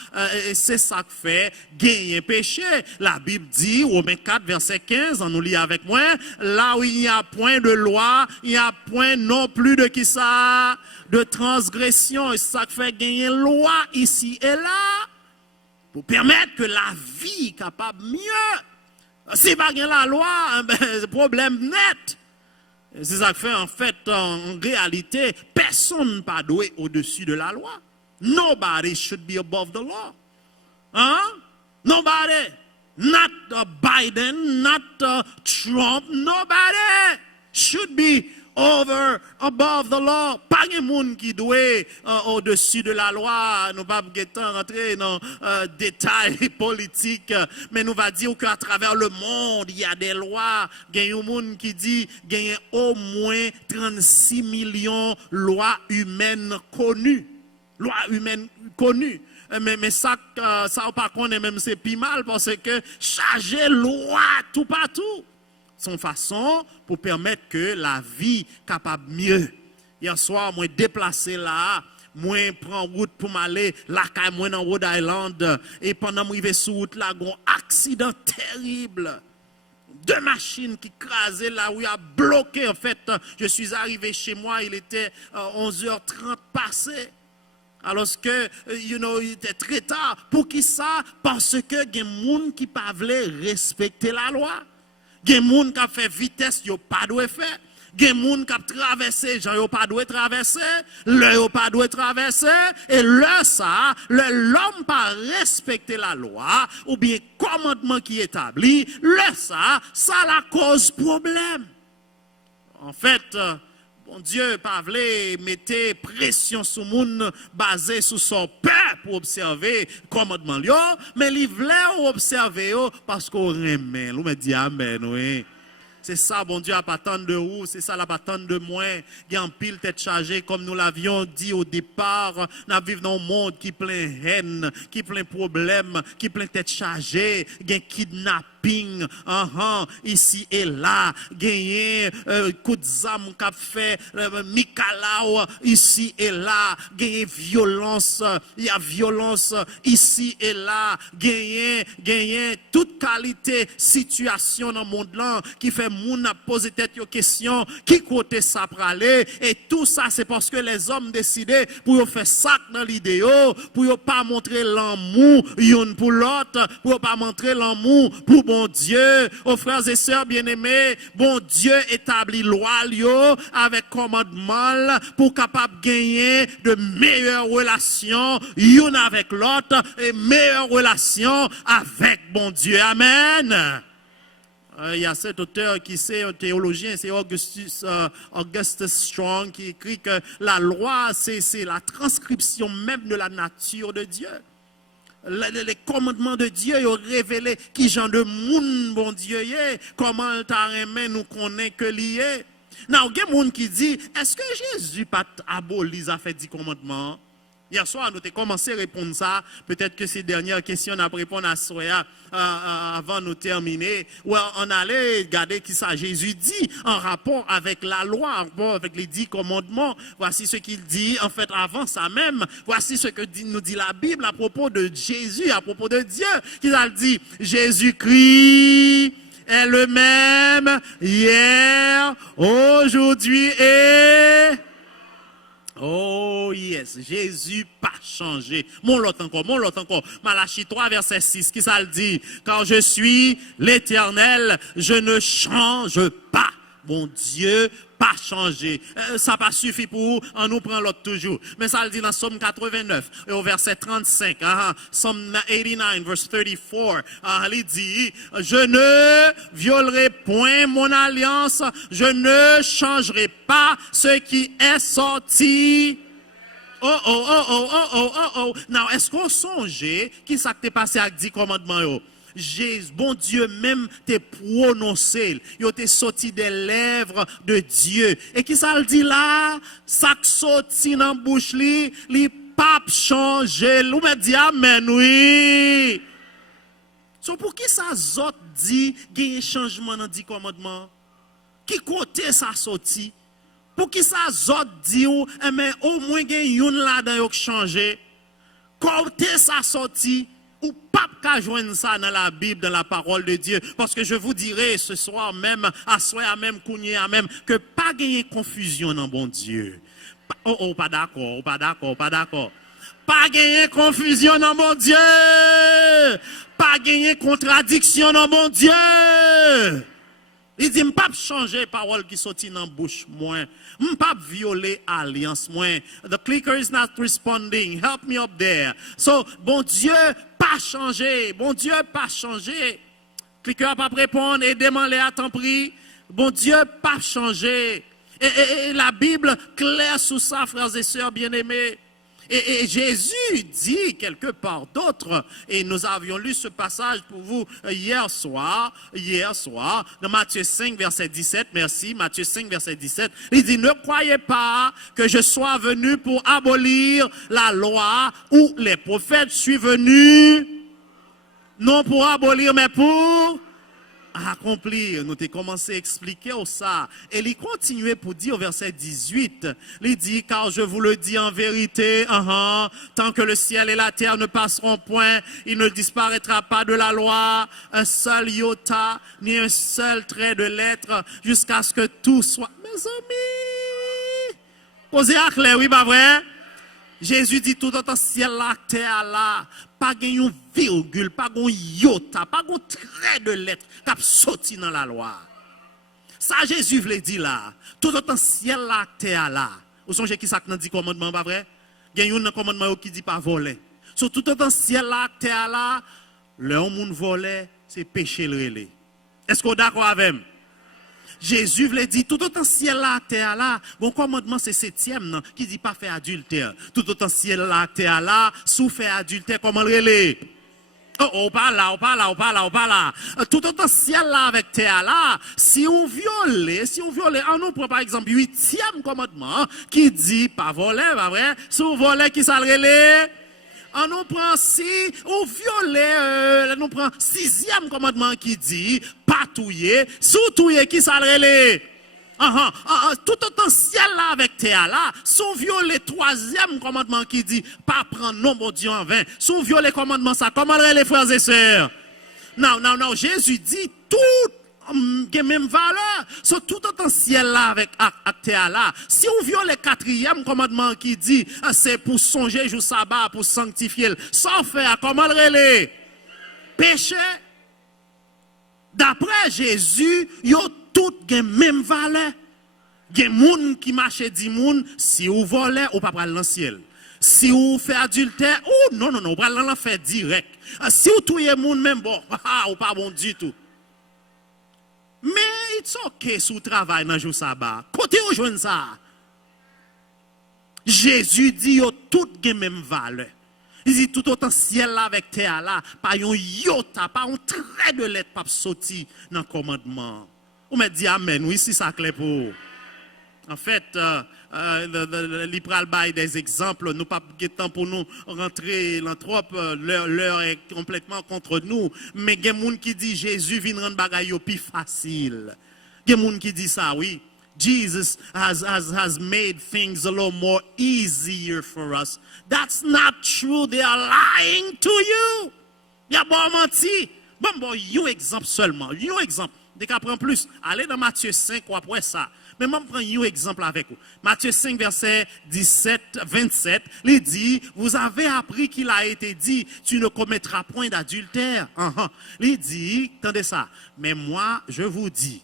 Et c'est ça que fait gagner péché. La Bible dit, Romains 4, verset 15, on nous lit avec moi, là où il n'y a point de loi, il n'y a point non plus de qui ça? De transgression. Et c'est ça que fait gagner loi ici et là. Pour permettre que la vie capable mieux. Si pas gagner la loi, ben, problème net. C'est ça que fait en fait, en réalité, personne n'est pas doué au-dessus de la loi. Nobody should be above the law. Hein? Nobody. Not Biden, not Trump. Nobody should be above the law. Pas de monde qui doit au-dessus de la loi. Nous ne pouvons pas rentrer dans détails politiques, mais nous va dire qu'à travers le monde, il y a des lois. Il y a un monde qui dit qu'il y a au moins 36 millions de lois humaines connues. Lois humaines connues. Mais ça par contre, même c'est plus mal parce que charger loi tout partout. Son façon pour permettre que la vie capable mieux. Hier soir, moi déplacé là, moi prends route pour m'aller là moi dans Rhode Island et pendant que je vais sur route là, un accident terrible. 2 machines qui crasaient là où il a bloqué en fait. Je suis arrivé chez moi, il était 11h30 passé. Alors que, il était très tard. Pour qui ça? Parce que il y a des gens qui ne peuvent respecter la loi. Il y a des gens qui ont fait vitesse, ils n'ont pas dû faire. Il y a des gens qui ont traversé, ils n'ont pas dû traverser. Ils n'ont pas dû traverser. Et là, ça, l'homme pas respecter la loi, ou bien commandement qui est établi, là, ça la cause problème. En fait, bon Dieu, pas voulu mettre pression sur le monde basé sur son peur pour observer le commandement, mais il voulait observer parce qu'on remet. On me dit amen, oui. C'est ça, bon Dieu, à pas attendre de vous, c'est ça, la pas attendre de moi. Il y a un pile tête chargée, comme nous l'avions dit au départ. Nous vivons dans un monde qui plein de haine, qui plein de problèmes, qui plein de tête chargée, il y a un kidnapping, ici et là, gagner coup de zame qu'a fait Mikalao ici et là, gagner violence, il y a violence ici et là, gagner toute qualité situation dans le monde là qui fait moun a posé tête aux questions qui côté ça pour aller et tout ça c'est parce que les hommes décidaient pour faire ça dans l'idée pour pas montrer l'amour une pour l'autre pour pas montrer l'amour pour bon Dieu. Aux frères et sœurs bien-aimés, bon Dieu établit loi avec commandement pour capable gagner de meilleures relations une avec l'autre et meilleures relations avec bon Dieu. Amen. Il y a cet auteur qui c'est un théologien, c'est Augustus Strong qui écrit que la loi c'est la transcription même de la nature de Dieu. Les commandements de Dieu ont révélé qui genre de monde bon Dieu est, comment ta aimé nous connaît que lié. Non, il y a des gens qui disent, est-ce que Jésus pas aboli ça fait 10 commandements? Hier soir, nous avons commencé à répondre ça. Peut-être que ces dernières questions, on a répondu à ça avant de terminer. Ou on allait regarder qui ça Jésus dit en rapport avec la loi, en rapport avec les 10 commandements. Voici ce qu'il dit, en fait, avant ça même. Voici ce que nous dit la Bible à propos de Jésus, à propos de Dieu. Qu'il a dit, Jésus-Christ est le même hier, aujourd'hui et... Oh yes, Jésus pas changé. Mon lot encore. Malachie 3, verset 6, qui ça le dit? Car je suis l'Éternel, je ne change pas. Mon Dieu, pas changé. Ça pas suffi pour vous, on nous prend l'autre toujours. Mais ça le dit dans Somme 89, et au verset 35, Somme 89, verset 34, il dit, je ne violerai point mon alliance, je ne changerai pas ce qui est sorti. Now, est-ce qu'on songeait qui ça t'est passé avec 10 commandements yo? Jésus, bon Dieu même t'es prononcé, il t'est sorti des lèvres de Dieu. Et qui ça le dit là? Ça sorti dans bouche li pas changé. Ou me dit amen oui. So pour qui ça zot dit qu'il y a un changement dans 10 commandements? Qui côté ça sorti? Pour qui ça zot dit ou mais au moins il y a une là dans qui changé? Côté ça sorti? Ou pas qu'à joindre ça dans la Bible, dans la parole de Dieu. Parce que je vous dirai ce soir même, à soir même, kounye à même, que pas gagner confusion dans bon Dieu. Pas d'accord. Pas gagner confusion dans mon Dieu. Pas gagner contradiction dans mon Dieu. Il dit, m'pas changer parole qui sortit dans bouche moins. M'pas violer alliance moins. The clicker is not responding. Help me up there. So, bon Dieu, pas changer. Bon Dieu, pas changer. Clicker pas répondre. Aidez-moi les à temps pris. Bon Dieu, pas changer. Et la Bible claire sous ça, frères et sœurs bien-aimés. Et Jésus dit quelque part d'autre, et nous avions lu ce passage pour vous hier soir, dans Matthieu 5, verset 17, merci, Matthieu 5, verset 17, il dit, ne croyez pas que je sois venu pour abolir la loi ou les prophètes, je suis venu, non pour abolir, mais pour accomplir. Nous avons commencé à expliquer ça. Et il continuait pour dire au verset 18, il dit, car je vous le dis en vérité, tant que le ciel et la terre ne passeront point, il ne disparaîtra pas de la loi un seul iota, ni un seul trait de lettre, jusqu'à ce que tout soit... Mes amis, posez à clair, oui, pas vrai? Jésus dit tout autant ciel la terre là, pas une virgule, pas un iota, pas un trait de lettre qui a sorti dans la loi. Ça Jésus voulait dire là, tout autant ciel la terre là. Vous songez qui ça dans 10 commandements, pas vrai? Il y a un commandement qui dit pas voler. Sur tout autant ciel la terre là, le monde voler, c'est péché le relais. Est-ce qu'on est d'accord avec moi? Jésus voulait dire, tout autant ciel là, terre là, bon commandement c'est 7e qui dit pas faire adultère. Tout autant ciel là, terre là, sous faire adultère, comment le relais? Pas là. Tout autant ciel là avec terre là, si on viole, on nous prend par exemple 8e commandement qui dit pas voler, pas vrai? Si on vole, qui ça le relais? On nous prend nous prend 6e commandement qui dit pas touiller, sous touiller qui ça le relais? Tout autant ciel là avec terre là, sous violer 3e commandement qui dit pas prendre non mon Dieu en vain. Sous violer commandement ça, comment le les frères et sœurs? Non, Jésus dit tout même valeur. So, tout autant ciel là avec terre là. Si on viole le 4e commandement qui dit c'est pour songer jour sabbat, pour sanctifier, sans faire, comment le relais? Péché. D'après Jésus, yo tout gen même valeur. Gen moun qui marche 10 moun, si ou volez ou pas pral dans ciel. Si ou fait adultère, ou non, ou pral dans l'enfer direct. Si ou touye moun même bon, ou pas bon du tout. Mais it's okay sous travail dans jour sabbat. Côté ou joine ça. Jésus dit yo tout gen même valeur. Il dit tout autant ciel là avec terre là, pas un iota, pas un trait de lettre pas sorti dans le commandement. On me dit amen, oui, si ça clair pour. En fait, li pral bay des exemples, nous pas de temps pour nous rentrer l'anthrope, l'heure est complètement contre nous, mais il y a des gens qui dit Jésus vient rendre bagay yo plus facile. Il y a des gens qui dit ça, oui. Jesus has made things a little more easier for us. That's not true. They are lying to you. Il y a bon menti. Bon, un exemple seulement. Un exemple. Dès qu'on prend plus, allez dans Matthieu 5 ou après ça. Mais moi, je prends un exemple avec vous. Matthieu 5, verset 27, il dit, vous avez appris qu'il a été dit, tu ne commettras point d'adultère. Il dit, attendez ça, mais moi, je vous dis,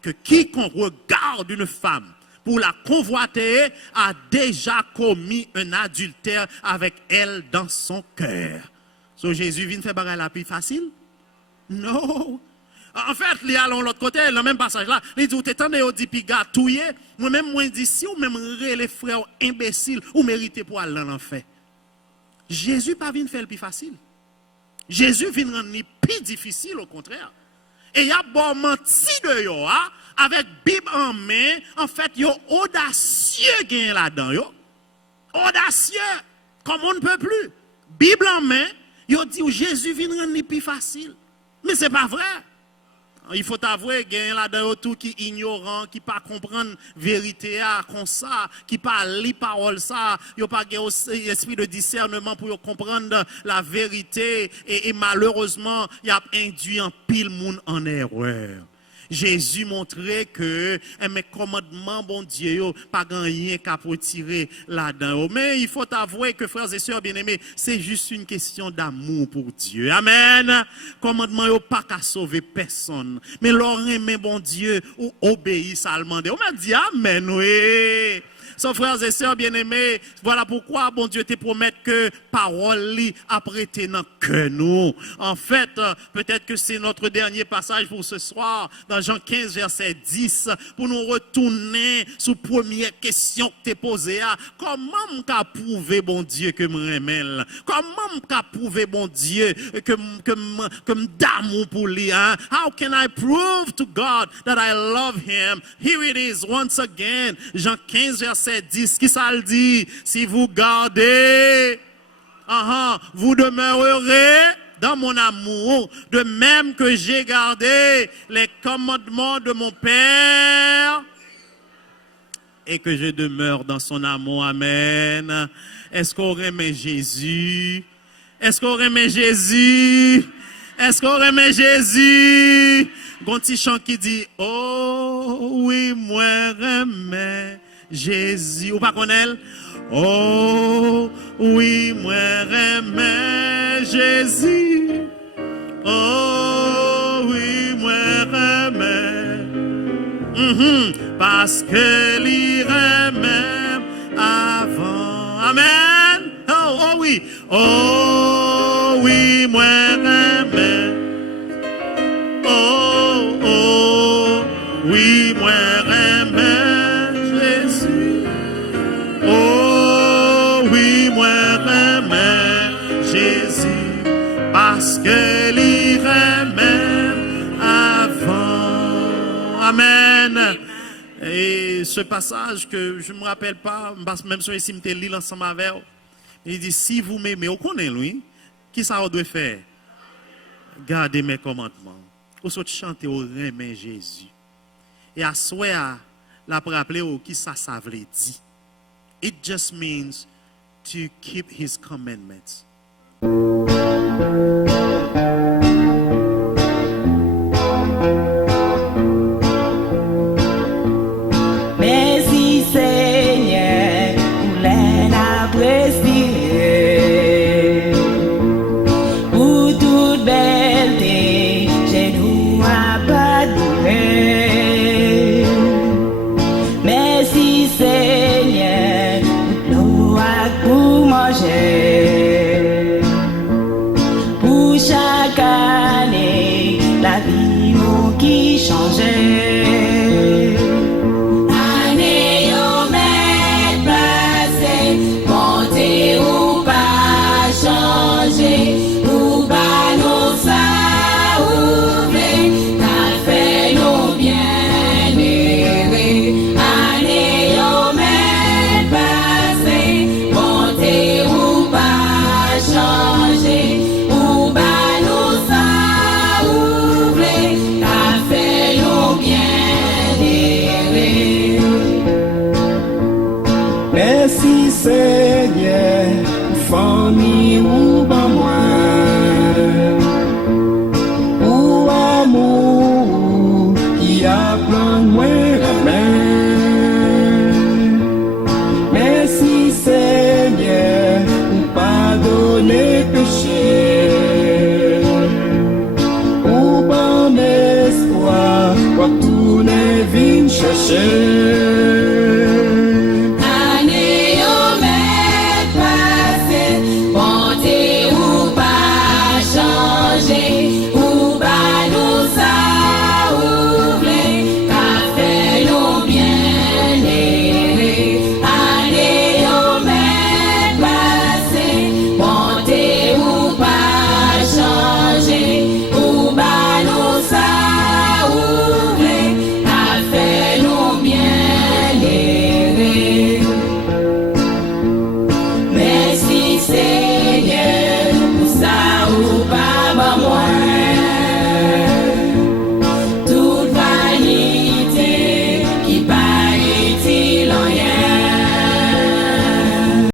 que quiconque regarde une femme pour la convoiter a déjà commis un adultère avec elle dans son cœur. So Jésus vient faire bagarre la plus facile? Non. En fait, il y a l'autre côté, dans le même passage là, il dit, vous t'étendez au dit piga touye, moi-même, moi, dit, si ou même les frères imbéciles, ou méritez pour aller dans l'enfer. Jésus pas vient faire le plus facile. Jésus vient rendre plus difficile, au contraire. Et il y a bon menti de yo, avec Bible en main, en fait, yo audacieux gain là-dedans, yo. Audacieux, comme on ne peut plus. Bible en main, yo dit Jésus vient rendre plus facile. Mais c'est pas vrai. Il faut avouer gain là-dedans tout qui ignorant, qui pas comprendre vérité comme ça, qui pas lire parole ça, yo pas gain esprit de discernement pour comprendre la vérité et malheureusement, il a induit en pile monde en erreur. Jésus montrait que mes commandements, bon Dieu, pas rien qu'à retirer là-dedans. Mais il faut avouer que, frères et sœurs bien-aimés, c'est juste une question d'amour pour Dieu. Amen. Commandement, yo pas qu'à sauver personne. Mais l'aurait bon Dieu, ou obéit seulement. On m'a dit Amen, oui. So, frères et sœurs bien-aimés, voilà pourquoi bon Dieu te promet que parole li a prêté dans que nous. En fait, peut-être que c'est notre dernier passage pour ce soir, dans Jean 15, verset 10, pour nous retourner sur la première question que tu posée. Comment m'ka prouver bon Dieu que me remèle? Comment m'ka prouver bon Dieu que d'amour pour lui? Hein? How can I prove to God that I love him? Here it is once again, Jean 15, verset 10, qui ça le dit? Si vous gardez, vous demeurerez dans mon amour, de même que j'ai gardé les commandements de mon Père et que je demeure dans son amour. Amen. Est-ce qu'on remet Jésus? Est-ce qu'on remet Jésus? Est-ce qu'on remet Jésus? Gon petit chant qui dit, oh oui, moi remets Jésus. Ou pas qu'on elle? Oh oui, moi remets Jésus. Oh oui, moi remets. Parce que l'irait même avant. Amen. Oh oui. Oh oui, moi remets. Oh oui, moi remets Jésus. Oh oui, moi remets Jésus. Parce que l'irait même avant. Amen. Et ce passage que je ne me rappelle pas, même si je me lis ensemble avec vous, il dit, si vous m'aimez, vous connaissez lui, qui ça doit faire? Gardez mes commandements. Ou soit chanter au remet Jésus. Et à soi, la pour rappeler qui ça veut dire. It just means to keep his commandments. Merci Seigneur pour l'apprécier. Pour toute belleté, j'ai nous à pardonner. Merci Seigneur pour l'eau pour manger.